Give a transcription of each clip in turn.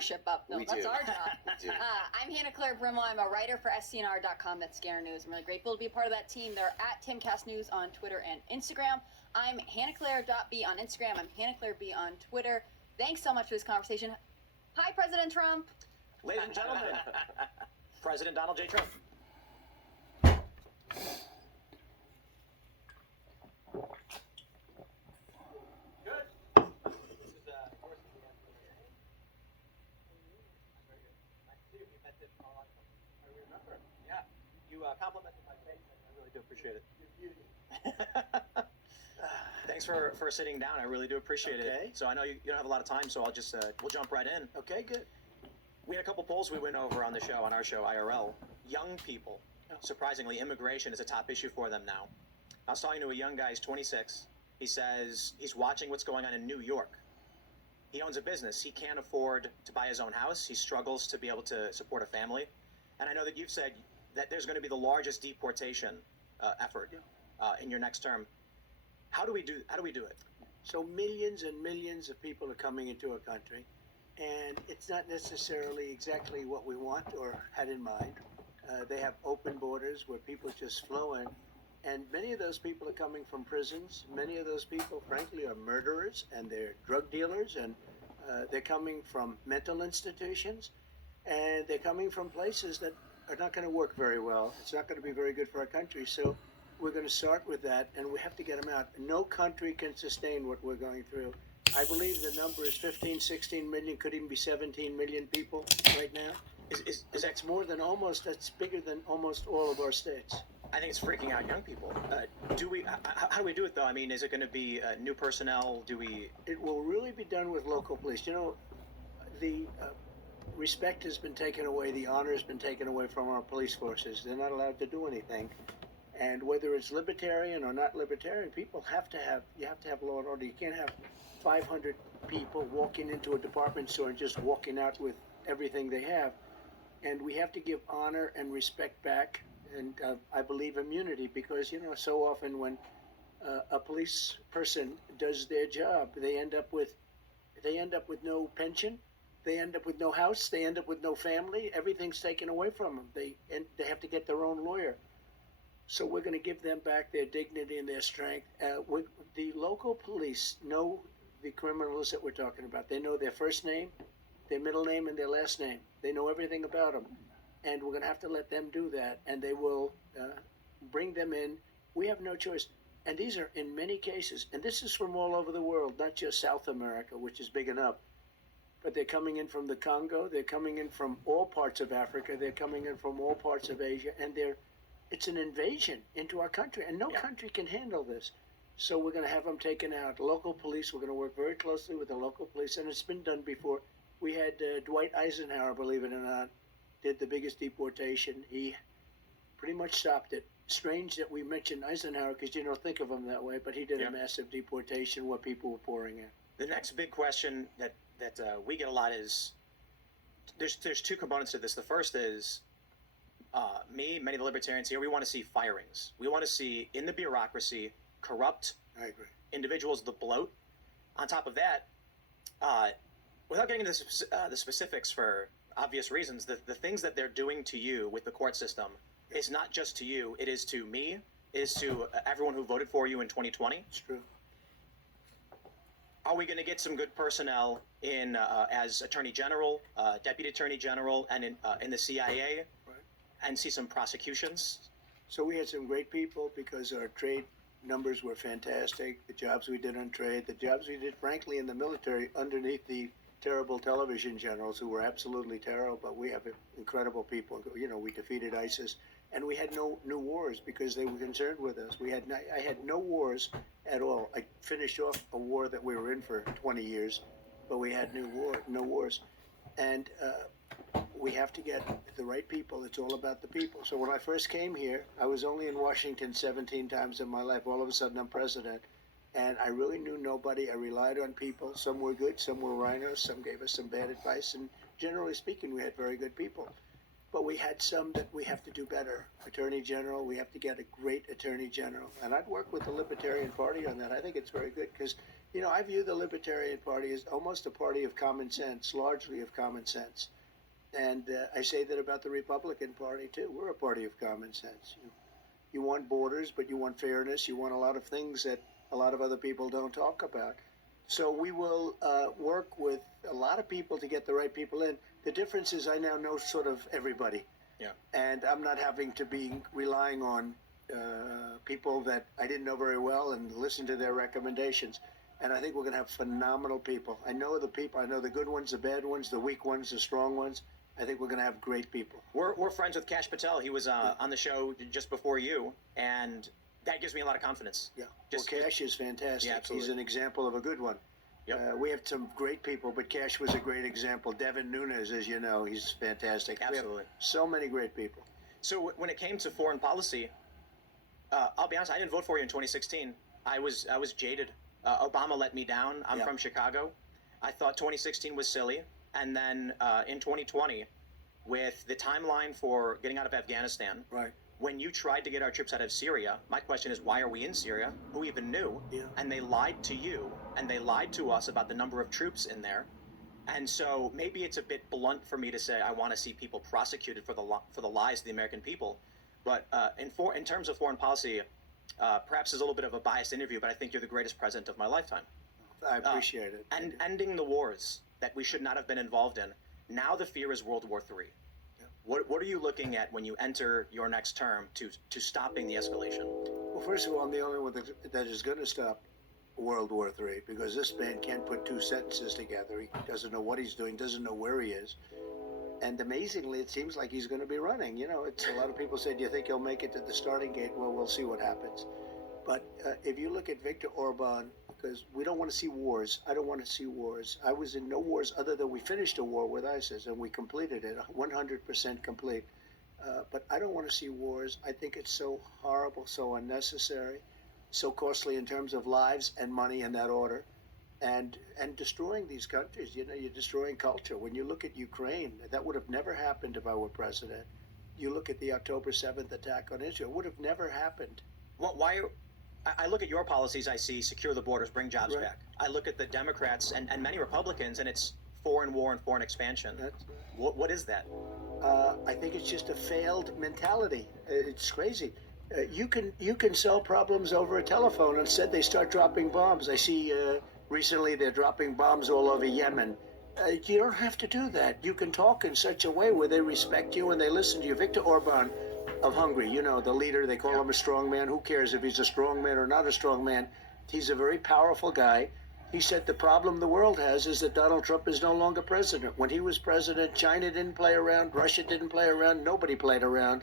viewership up. No, that's our job. I'm Hannah Claire Brimmel. I'm a writer for SCNR.com. That's Scanner News. I'm really grateful to be a part of that team. They're at Timcast News on Twitter and Instagram. I'm HannahClaire.B on Instagram. I'm HannahClaireB on Twitter. Thanks so much for this conversation. Hi, President Trump. Ladies and gentlemen, President Donald J. Trump. Complimented my face. I really do appreciate it. Thanks for sitting down. I really do appreciate it. So I know you don't have a lot of time, so I'll just we'll jump right in. Okay, good. We had a couple polls we went over on our show IRL. Young people, surprisingly, immigration is a top issue for them now. I was talking to a young guy. He's 26. He says he's watching what's going on in New York. He owns a business. He can't afford to buy his own house. He struggles to be able to support a family. And I know that you've said that there's going to be the largest deportation effort in your next term. How do we do it? So millions and millions of people are coming into our country, and it's not necessarily exactly what we want or had in mind. They have open borders where people just flow in, and many of those people are coming from prisons. Many of those people, frankly, are murderers, and they're drug dealers, and they're coming from mental institutions, and they're coming from places that are not going to work very well. It's not going to be very good for our country. So we're going to start with that, and we have to get them out. No country can sustain what we're going through. I believe the number is 15, 16 million, could even be 17 million people right now. That's more than that's bigger than almost all of our states. I think it's freaking out young people. How do we do it, though? I mean, is it going to be new personnel? It will really be done with local police. You know, the respect has been taken away, the honor has been taken away from our police forces. They're not allowed to do anything. And whether it's libertarian or not libertarian, people have to have law and order. You can't have 500 people walking into a department store and just walking out with everything they have. And we have to give honor and respect back, and I believe immunity, because, you know, so often when a police person does their job, they end up with no pension. They end up with no house. They end up with no family. Everything's taken away from them. They have to get their own lawyer. So we're going to give them back their dignity and their strength. The local police know the criminals that we're talking about. They know their first name, their middle name, and their last name. They know everything about them. And we're going to have to let them do that. And they will bring them in. We have no choice. And these are, in many cases, and this is from all over the world, not just South America, which is big enough. But they're coming in from the Congo. They're coming in from all parts of Africa. They're coming in from all parts of Asia. And it's an invasion into our country. And no country can handle this. So we're going to have them taken out. Local police, we're going to work very closely with the local police. And it's been done before. We had Dwight Eisenhower, believe it or not, did the biggest deportation. He pretty much stopped it. Strange that we mentioned Eisenhower because you don't think of him that way. But he did a massive deportation where people were pouring in. The next big question that we get a lot is there's two components to this. The first is many of the libertarians here, we want to see firings. We want to see in the bureaucracy corrupt individuals, the bloat. On top of that, without getting into the specifics for obvious reasons, the things that they're doing to you with the court system is not just to you. It is to me. It is to everyone who voted for you in 2020. It's true. Are we going to get some good personnel in as Attorney General, Deputy Attorney General, and in the CIA, and see some prosecutions? So we had some great people because our trade numbers were fantastic. The jobs we did on trade, the jobs we did, frankly, in the military underneath the terrible television generals who were absolutely terrible. But we have incredible people. You know, we defeated ISIS, and we had no new wars because they were concerned with us. I had no wars at all. I finished off a war that we were in for 20 years, but we had no wars. And we have to get the right people. It's all about the people. So when I first came here, I was only in Washington 17 times in my life. All of a sudden, I'm president. And I really knew nobody. I relied on people. Some were good, some were rhinos, some gave us some bad advice. And generally speaking, we had very good people. But we had some that we have to do better. Attorney General, we have to get a great Attorney General. And I'd work with the Libertarian Party on that. I think it's very good because You know, I view the Libertarian Party as almost a party of common sense, largely of common sense. And I say that about the Republican Party, too. We're a party of common sense. You want borders, but you want fairness. You want a lot of things that a lot of other people don't talk about. So we will work with a lot of people to get the right people in. The difference is I now know sort of everybody. Yeah. And I'm not having to be relying on people that I didn't know very well and listen to their recommendations. And I think we're going to have phenomenal people. I know the people. I know the good ones, the bad ones, the weak ones, the strong ones. I think we're going to have great people. We're friends with Kash Patel. He was on the show just before you, and that gives me a lot of confidence. Yeah. Just- Well, Cash is fantastic. Yeah, absolutely. He's an example of a good one. Yep. We have some great people, but Cash was a great example. Devin Nunes, as you know, he's fantastic. We have Absolutely. so many great people. So when it came to foreign policy, I'll be honest, I didn't vote for you in 2016. I was jaded. Obama let me down. I'm Yeah. from Chicago. I thought 2016 was silly. And then in 2020, with the timeline for getting out of Afghanistan, Right. when you tried to get our troops out of Syria, my question is, why are we in Syria? Who even knew? Yeah. And they lied to you, and they lied to us about the number of troops in there. And so maybe it's a bit blunt for me to say I want to see people prosecuted for the lies of the American people. But in terms of foreign policy, perhaps it's a little bit of a biased interview, but I think you're the greatest president of my lifetime. I appreciate it. And ending the wars that we should not have been involved in. Now the fear is World War III. Yeah. What are you looking at when you enter your next term to stopping the escalation? Well, first of all, I'm the only one that is going to stop World War III, because this man can't put two sentences together. He doesn't know what he's doing, doesn't know where he is. And amazingly, it seems like he's going to be running. You know, it's a lot of people say, do you think he'll make it to the starting gate? Well, we'll see what happens. But if you look at Viktor Orban, because we don't want to see wars. I don't want to see wars. I was in no wars other than we finished a war with ISIS, and we completed it, 100% complete. But I don't want to see wars. I think it's so horrible, so unnecessary, so costly in terms of lives and money in that order, and destroying these countries. You know, you're destroying culture. When you look at Ukraine, that would have never happened if I were president. You look at the October 7th attack on Israel, it would have never happened. Why? I look at your policies. I see secure the borders, bring jobs Right. back. I look at the Democrats and many Republicans, and it's foreign war and foreign expansion. That's, What is that? I think it's just a failed mentality. It's crazy. You can solve problems over a telephone. Instead, they start dropping bombs. I see recently they're dropping bombs all over Yemen. You don't have to do that. You can talk in such a way where they respect you and they listen to you. Viktor Orban of Hungary, you know, the leader, they call him a strong man. Who cares if he's a strong man or not a strong man? He's a very powerful guy. He said the problem the world has is that Donald Trump is no longer president. When he was president, China didn't play around, Russia didn't play around, nobody played around,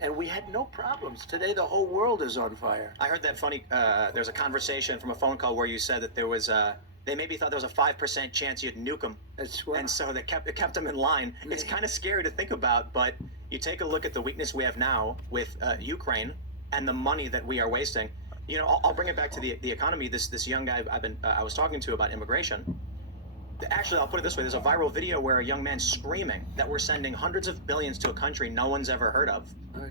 and we had no problems. Today, the whole world is on fire. I heard that funny. There's a conversation from a phone call where you said that there was they maybe thought there was a 5% chance you'd nuke them, That's what, and so it kept them in line. It's kind of scary to think about, but you take a look at the weakness we have now with Ukraine and the money that we are wasting. You know, I'll bring it back to the economy. This young guy I was talking to about immigration. Actually, I'll put it this way: there's a viral video where a young man screaming that we're sending hundreds of billions to a country no one's ever heard of, Right.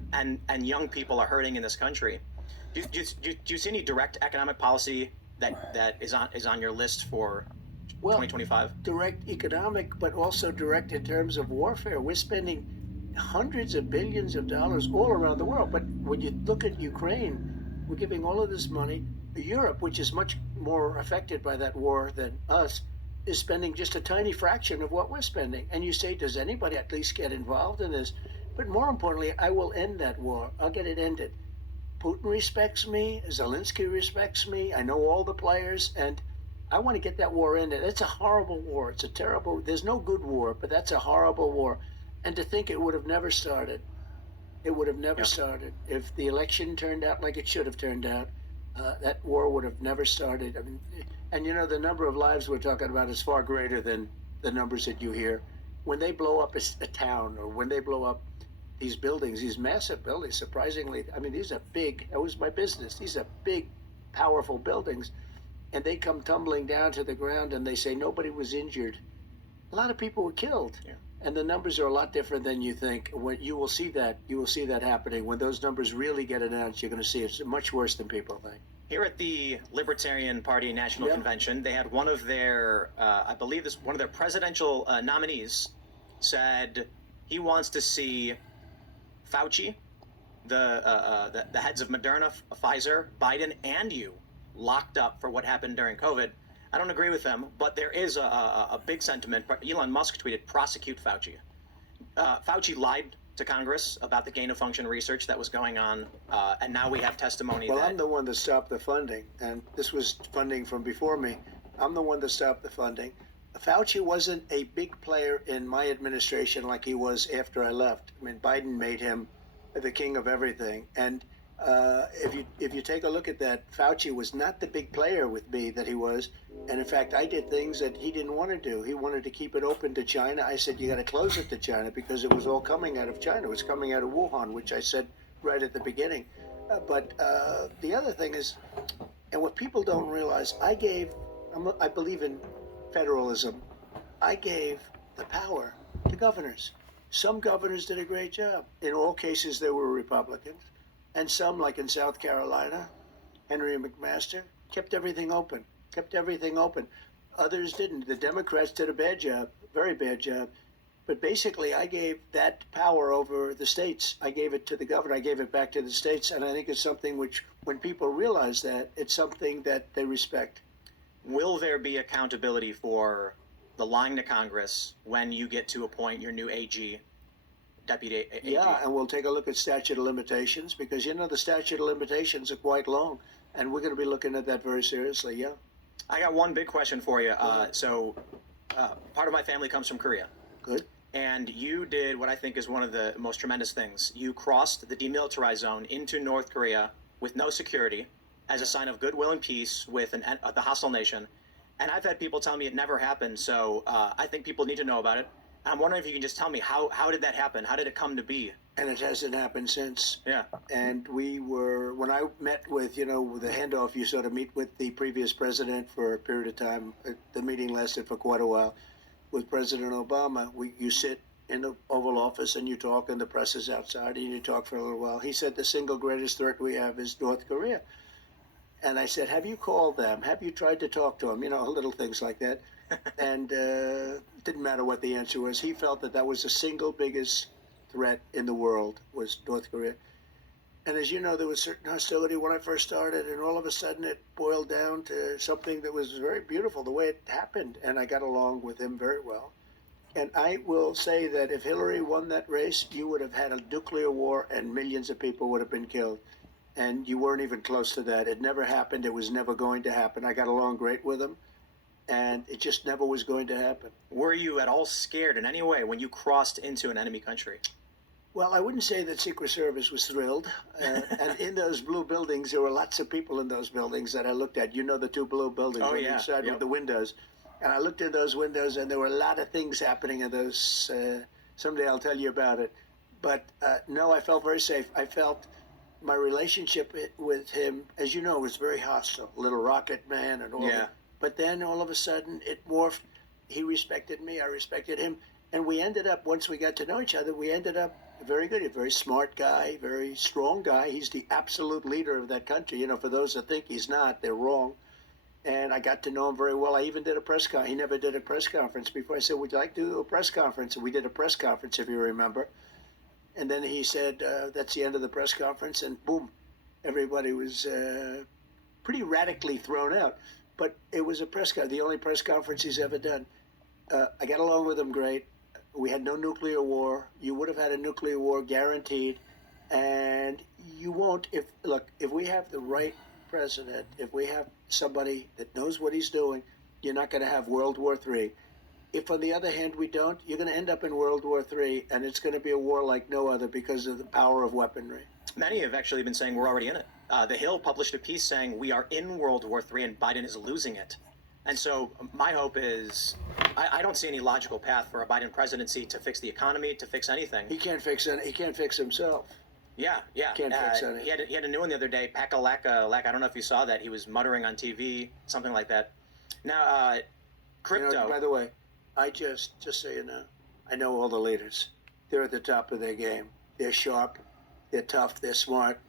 and young people are hurting in this country. Do you see any direct economic policy that is on your list for well, 2025? direct economic, but also direct in terms of warfare. We're spending hundreds of billions of dollars all around the world. But when you look at Ukraine, we're giving all of this money. Europe, which is much more affected by that war than us, is spending just a tiny fraction of what we're spending. And you say, does anybody at least get involved in this? But more importantly, I will end that war. I'll get it ended. Putin respects me. Zelensky respects me. I know all the players, and I want to get that war ended. It's a horrible war. It's a terrible. There's no good war, but that's a horrible war. And to think it would have never started. It would have never started if the election turned out like it should have turned out. That war would have never started. I mean, and you know, the number of lives we're talking about is far greater than the numbers that you hear. When they blow up a town, or when they blow up these buildings, these massive buildings, surprisingly, I mean, these are big. That was my business. These are big, powerful buildings. And they come tumbling down to the ground and they say nobody was injured. A lot of people were killed. Yeah. And the numbers are a lot different than you think. When you will see that happening. When those numbers really get announced, you're going to see it's much worse than people think. Here at the Libertarian Party National Yeah. Convention, they had one of their, I believe this one of their presidential nominees said he wants to see Fauci, the heads of Moderna, Pfizer, Biden, and you locked up for what happened during COVID. I don't agree with them, but there is a big sentiment. Elon Musk tweeted, "Prosecute Fauci." Fauci lied to Congress about the gain-of-function research that was going on, and now we have testimony Well, that... I'm the one that stopped the funding, and this was funding from before me. I'm the one that stopped the funding. Fauci wasn't a big player in my administration like he was after I left. I mean, Biden made him the king of everything. And if you take a look at that, Fauci was not the big player with me that he was. And in fact, I did things that he didn't want to do. He wanted to keep it open to China. I said, you got to close it to China because it was all coming out of China. It was coming out of Wuhan, which I said right at the beginning. But the other thing is, and what people don't realize, I believe in federalism. I gave the power to governors. Some governors did a great job. In all cases, they were Republicans. And some, like in South Carolina, Henry McMaster, kept everything open. Others didn't. The Democrats did a bad job, very bad job. But basically, I gave that power over the states. I gave it to the governor. I gave it back to the states. And I think it's something which, when people realize that, it's something that they respect. Will there be accountability for the lying to Congress when you get to appoint your new AG, deputy AG? Yeah, and we'll take a look at statute of limitations because, the statute of limitations are quite long. And we're going to be looking at that very seriously, yeah. I got one big question for you. Part of my family comes from Korea. Good. And you did what I think is one of the most tremendous things. You crossed the demilitarized zone into North Korea with no security as a sign of goodwill and peace with the hostile nation. And I've had people tell me it never happened, so I think people need to know about it. I'm wondering if you can just tell me, how did that happen? How did it come to be? And it hasn't happened since. Yeah. And when I met with, the handoff, you sort of meet with the previous president for a period of time. The meeting lasted for quite a while. With President Obama, you sit in the Oval Office and you talk, and the press is outside, and you talk for a little while. He said the single greatest threat we have is North Korea. And I said, have you called them? Have you tried to talk to them? Little things like that. And it didn't matter what the answer was. He felt that was the single biggest threat in the world was North Korea. And as you know, there was certain hostility when I first started, and all of a sudden it boiled down to something that was very beautiful, the way it happened. And I got along with him very well. And I will say that if Hillary won that race, you would have had a nuclear war and millions of people would have been killed. And you weren't even close to that. It never happened. It was never going to happen. I got along great with him, and it just never was going to happen. Were you at all scared in any way when you crossed into an enemy country? Well, I wouldn't say that Secret Service was thrilled. And in those blue buildings, there were lots of people in those buildings that I looked at. The two blue buildings on each side with the windows. And I looked in those windows, and there were a lot of things happening in those. Someday I'll tell you about it. But no, I felt very safe. I felt my relationship with him, as you know, was very hostile. Little Rocket Man and all that. But then all of a sudden it morphed. He respected me, I respected him. And we ended up, once we got to know each other, we ended up very good. A very smart guy, very strong guy. He's the absolute leader of that country. For those that think he's not, they're wrong. And I got to know him very well. I even did a press conference. He never did a press conference before. I said, would you like to do a press conference? And we did a press conference, if you remember. And then he said, that's the end of the press conference. And boom, everybody was pretty radically thrown out. But it was a press conference, the only press conference he's ever done. I got along with him great. We had no nuclear war. You would have had a nuclear war guaranteed. And you won't, if we have the right president, if we have somebody that knows what he's doing, you're not going to have World War III. If, on the other hand, we don't, you're going to end up in World War III, and it's going to be a war like no other because of the power of weaponry. Many have actually been saying we're already in it. The Hill published a piece saying we are in World War III and Biden is losing it. And so my hope is, I don't see any logical path for a Biden presidency to fix the economy, to fix anything. He can't fix it. He can't fix himself. Yeah. Can't fix anything. He had a new one the other day, Pakalaka. I don't know if you saw that. He was muttering on TV, something like that. Now, crypto. By the way, just so you know, I know all the leaders. They're at the top of their game. They're sharp. They're tough. They're smart.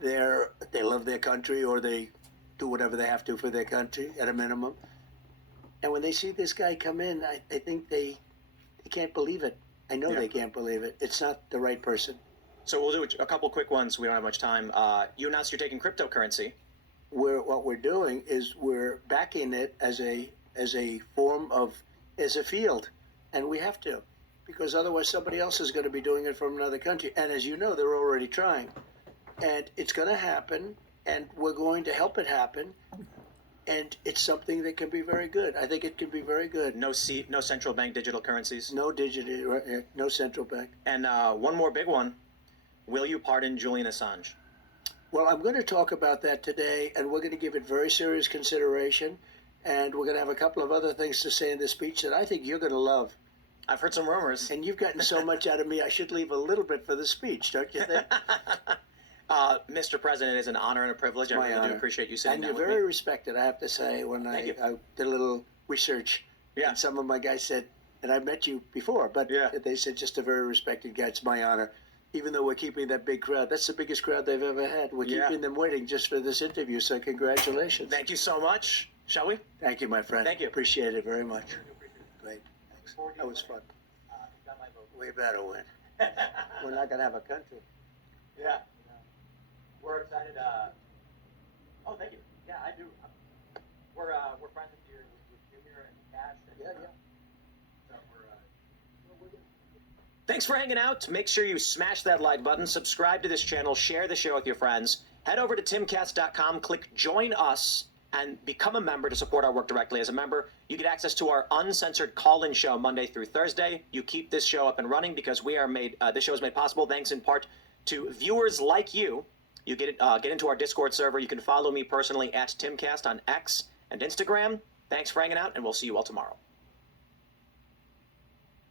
They love their country, or they do whatever they have to for their country at a minimum. And when they see this guy come in, I think they can't believe it. I know Yeah. they can't believe it. It's not the right person. So we'll do a couple quick ones. We don't have much time. You announced you're taking cryptocurrency. What we're doing is we're backing it as a form of, as a field, and we have to, because otherwise somebody else is going to be doing it from another country. And as you know, they're already trying, and it's going to happen, and we're going to help it happen. And it's something that can be very good. I think it can be very good. No central bank digital currencies. No digital, no central bank. And one more big one. Will you pardon Julian Assange? Well, I'm going to talk about that today, and we're going to give it very serious consideration. And we're going to have a couple of other things to say in the speech that I think you're going to love. I've heard some rumors. And you've gotten so much out of me, I should leave a little bit for the speech, don't you think? Mr. President, it is an honor and a privilege. I My really do honor. appreciate you sitting And down you're with very me. respected, I have to say. When Thank you. I did a little research, Yeah. and some of my guys said, and I've met you before, but Yeah. they said just a very respected guy. It's my honor. Even though we're keeping that big crowd, that's the biggest crowd they've ever had. We're Yeah. keeping them waiting just for this interview, so congratulations. Thank you so much. Shall we? Thank you, my friend. Thank you. Appreciate it very much. Great. Thanks. That was fun. We better win. We're not going to have a country. Yeah. We're excited. Oh, thank you. Yeah, I do. We're friends with Junior and Cass. And, Yeah, yeah. So thanks for hanging out. Make sure you smash that like button, subscribe to this channel, share the show with your friends. Head over to timcast.com, click join us, and become a member to support our work directly. As a member, you get access to our uncensored call-in show Monday through Thursday. You keep this show up and running because this show is made possible thanks in part to viewers like you. You get into our Discord server. You can follow me personally at Timcast on X and Instagram. Thanks for hanging out, and we'll see you all tomorrow.